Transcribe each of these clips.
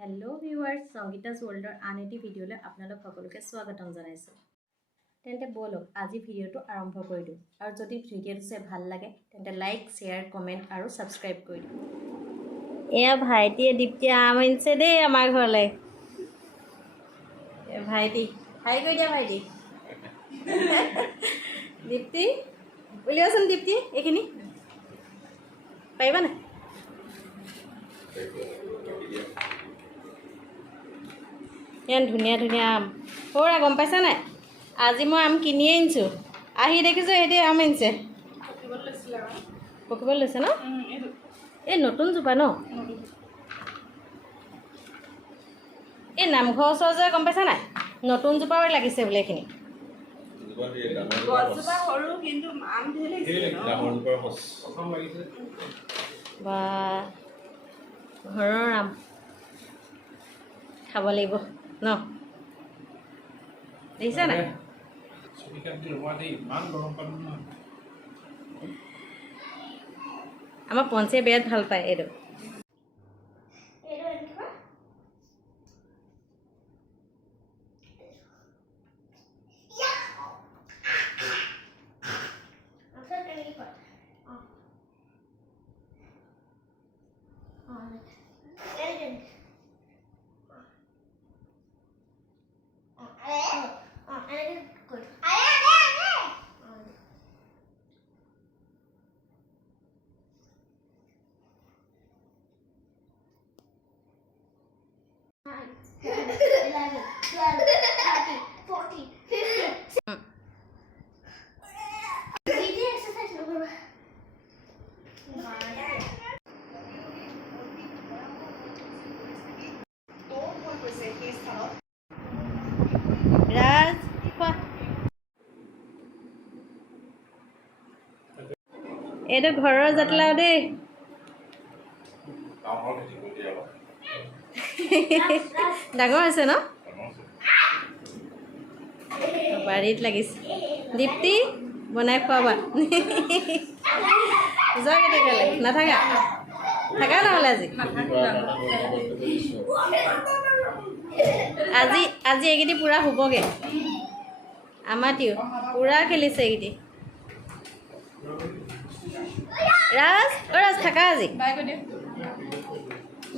Hello viewers, Sangita's World আন এটি ভিডিঅ'লৈ আপোনালোক সকলোকে স্বাগতম জনাইছো। তেন্তে বলক আজি ভিডিঅ'টো আৰম্ভ কৰি দিওঁ আৰু যদি ভিডিঅ'টো চাই ভাল লাগে তেন্তে লাইক, শেয়াৰ, কমেন্ট আৰু সাবস্ক্ৰাইব কৰি দিওঁ। এয়া ভাইটিয়ে দীপ্তি আম আনিছে দেই আমাৰ ঘৰলৈ। ভাইটি হাই কৰি দিয়া ভাইটি। দীপ্তি উলিয়াচোন দীপ্তি এইখিনি পাৰিবা না? ইমান ধুনীয়া ধুনীয়া আম সৌৰা গম পাইছা নাই? আজি মই আম কিনিয়ে আনিছোঁ। আহি দেখিছোঁ সিহঁতে আম আনিছে। পকিবলৈ লৈছে ন? এই নতুন জোপা ন? এই নামঘৰ ওচৰ যে গম পাইছা নাই? নতুন জোপা লাগিছে বোলে এইখিনি। বা ঘৰৰ আম খাব লাগিব ন? দেখিছা নাই? আমাৰ পঞ্চে বিৰাট ভাল পায় এইটো। ৰাজ এইটো ঘৰৰ জাতিলাও দেই। ডাঙৰ হৈছে ন? বাৰীত লাগিছে। দীপ্তি বনাই খোৱাবা। যোৱা কেতিয়ালৈ নাথাকা থাকা নহ'লে আজি আজি এইকেইটি পূৰা শুবগৈ। আমাতিও পূৰা খেলিছে এইকেইটি। ৰাজ ৰাজ থাকা আজি।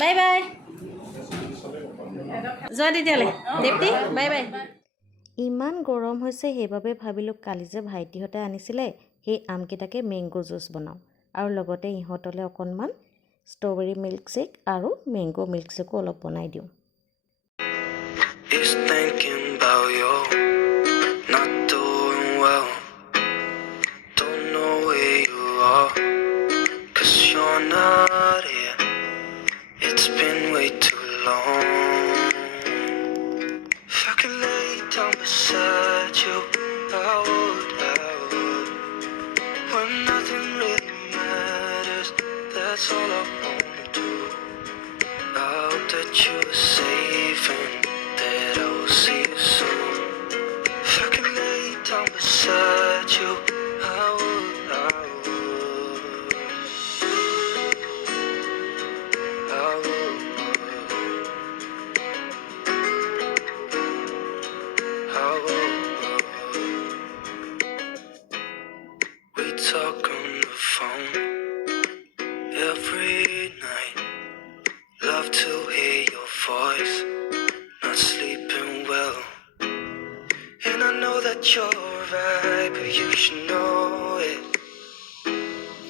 বাই বাই যোৱা তেতিয়ালৈ দীপ্তি বাই বাই। ইমান গৰম হৈছে সেইবাবে ভাবিলোঁ কালি যে ভাইটিহঁতে আনিছিলে সেই আমকেইটাকে মেংগ' জুচ বনাওঁ আৰু লগতে ইহঁতলৈ অকণমান ষ্ট্ৰবেৰী মিল্কশ্বেক আৰু মেংগ' মিল্কশ্বেকো অলপ বনাই দিওঁ। Beside you, I would. When nothing really matters, that's all I wanna do. I hope that you're safe and that I will see you soon. If I could lay down beside you, I would. I would. We talk on the phone every night. Love to hear your voice. Not sleeping well, and I know that you're right, but you should know it.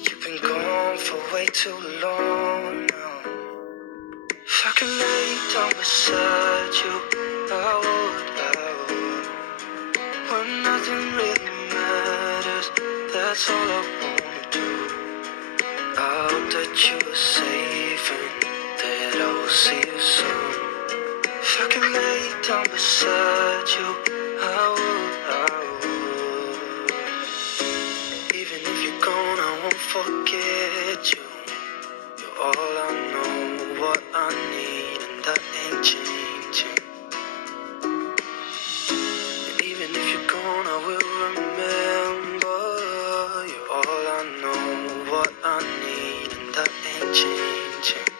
You've been gone for way too long now. If I could lay down beside you, I would. When nothing really matters, that's all I wanna do. I hope that you're safe and that I will see you soon. If I could lay down beside you, I would. Even if you're gone, I won't forget you. You're all I know, what I need, and that ain't changing. Even if you're gone, I will remember. You're all I know, what I need, and that ain't changing.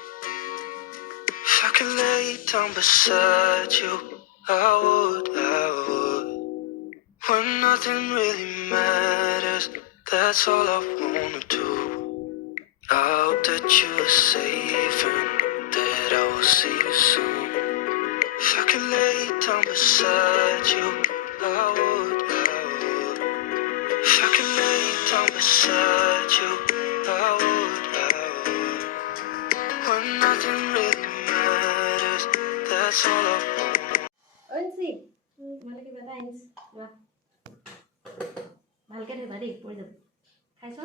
If I could lay down beside you, I would. When nothing really matters, that's all I wanna do. I hope that you are safe and that I will see you soon. If I could lay down beside you, I would. If I could lay down beside you, I would. When nothing really matters, that's all I want. ঐঞ্চি তোমালে কিবা এটা আনিছ লোৱা ভালকৈ ধৰিবা দেই পৰি যাব খাইছ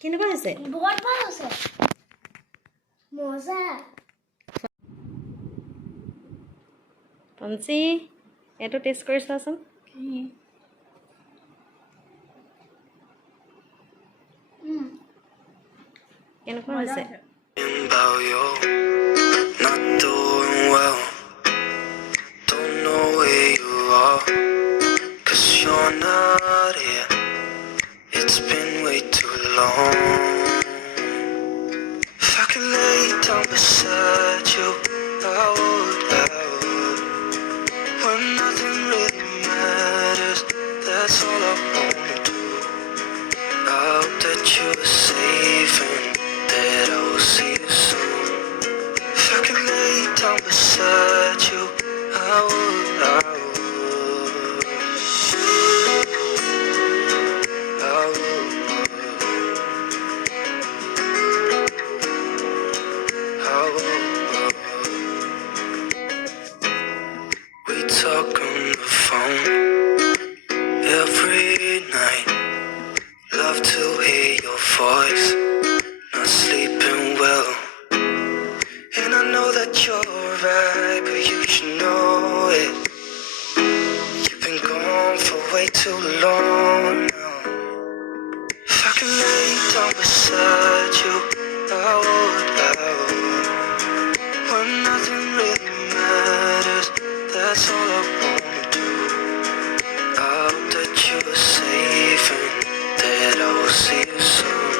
কেনেকুৱা হৈছে বহুত ভাল হৈছে মজা পঞ্চি এইটো টেষ্ট কৰি চোৱাচোন কেনেকুৱা হৈছে About you not doing well. Don't know where you are, 'cause you're not here. It's been way too long. If I could lay down beside you, I would. When nothing really matters, that's all I wanna do. I hope that you're safe and that I will see you soon. If I could lay down beside you, I would. I would. We talk on the phone every night. Love to hear your voice. Not sleeping well. And I know that you're right, but you should know it. You've been gone for way too long now. If I could lay down beside you, I would. When nothing really matters, that's all I wanna do. I hope that you're safe and that I will see you soon.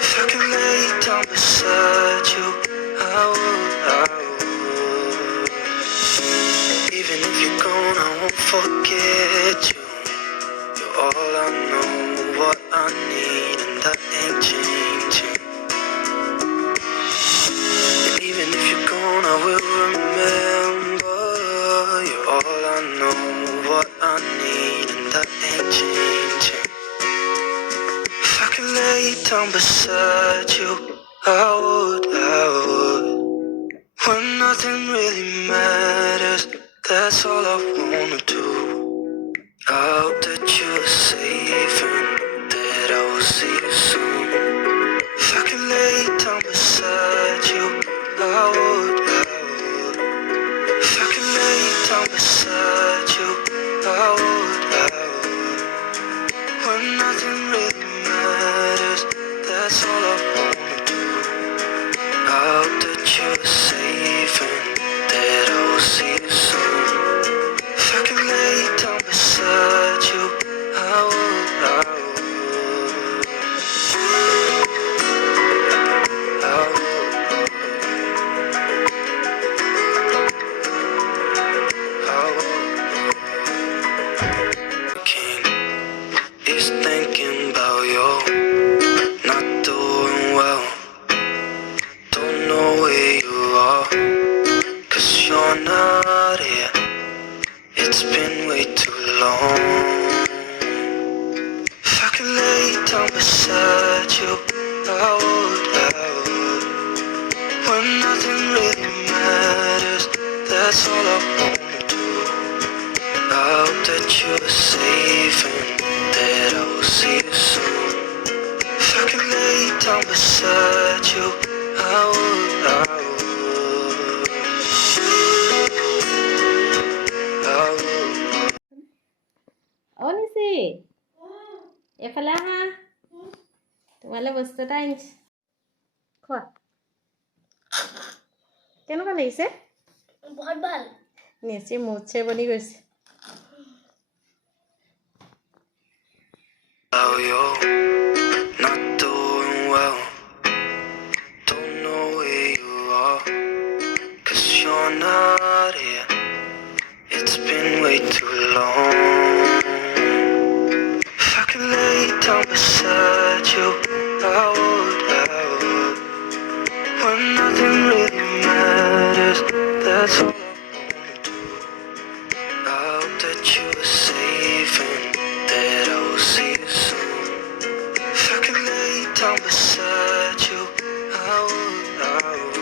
If I could lay down beside you, I would. Even if you're gone, I won't forget you. You're all I know, what I need, and that ain't changing. And even if you're gone, I will remember. You're all I know, what I need, and that ain't changing. If I could lay down beside you, I would. When nothing really matters, that's all I wanna do. I hope that you're safe and that I will see you soon. If I could lay down beside you, I would. If I could lay down beside you, I would. When nothing really matters, that's all I wanna do. I hope that you're safe and that I will see you soon. If I could lay down beside you, I would. I would. King is thinking about you not doing well. Don't know where you are, 'cause you're not here. It's been way too long. If I could lay down beside you, I would. When nothing really matters, that's all I wanna do. I hope that you're safe and that I will see you soon. If I could lay down beside you, I would. অ নিচি এফালে আহা তোমালৈ বস্তু এটা আনিছে খোৱা কেনেকুৱা লাগিছে বহুত ভাল নিচি মুছে বনি গৈছে About you not doing well. Don't know where you are, you're not here. It's been way too long. If I could lay down beside you, I would. When nothing really matters, that's all I wanna do. I hope that you are safe and that I will see you soon. If I could lay down beside you, I would. I would.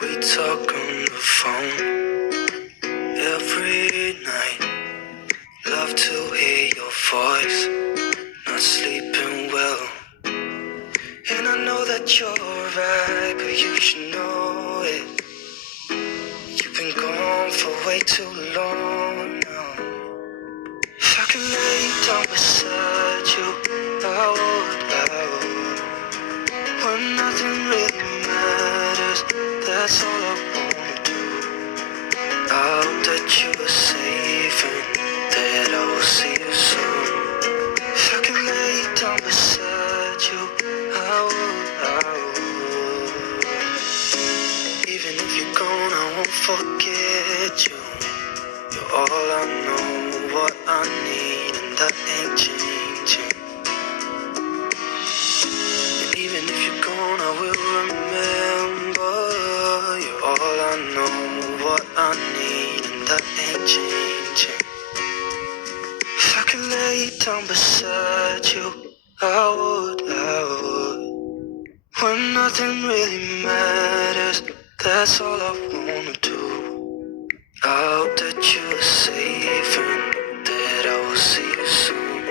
We talk on the phone every night. Love to hear your voice. Not sleeping well. And I know that you're right, but you should know it. You've been gone for way too long now. If I could lay down beside you, I would. When nothing really matters, that's all I wanna do. I hope that you are safe and that I will see you soon. If I could lay down beside you, I would. Even if you're gone, I won't forget you. You're all I know, what I need, and that ain't changing. Even if you're gone, I will remember. You're all I know, what I need, and that ain't changing. If I could lay down beside you, I would. When nothing really matters, that's all I wanna do. I hope that you are safe and that I will see you soon.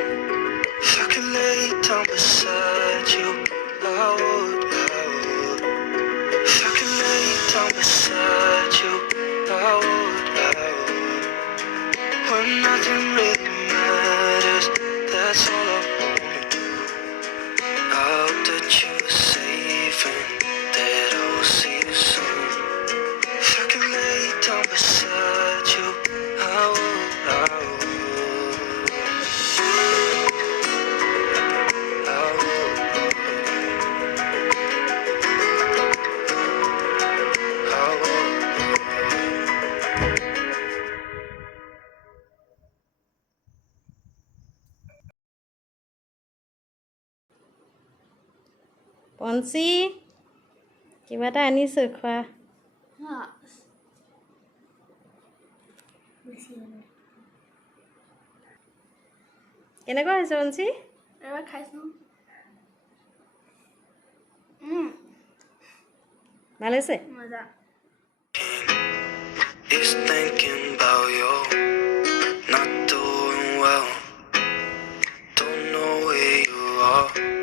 If I could lay down beside you, I would. If I could lay down beside you, I would. When nothing really matters, that's all I wanna do. I hope that you are safe and that I will see you soon. If I could lay down beside you, I would. I would. পঞ্চি কিবা এটা আনিছোঁ খোৱা কেনেকুৱা হৈছে পঞ্চি এবাৰ খাইছোঁ ভাল হৈছে মজা Is thinking about you, not doing well. Don't know where you are.